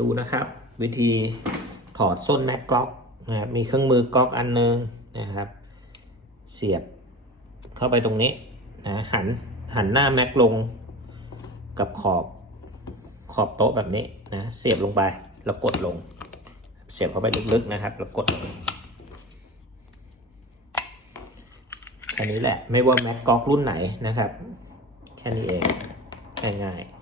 ดูนะครับวิธีถอดส้นแม็กก๊อกนะครับมีเครื่องมือก๊อกอันนึงนะครับเสียบเข้าไปตรงนี้นะหันหน้าแม็กลงกับขอบโต๊ะแบบนี้นะเสียบลงไปแล้วกดลงเสียบเข้าไปลึกๆนะครับแล้วกดลงแค่นี้แหละไม่ว่าแม็กก๊อกรุ่นไหนนะครับแค่นี้เองง่ายๆ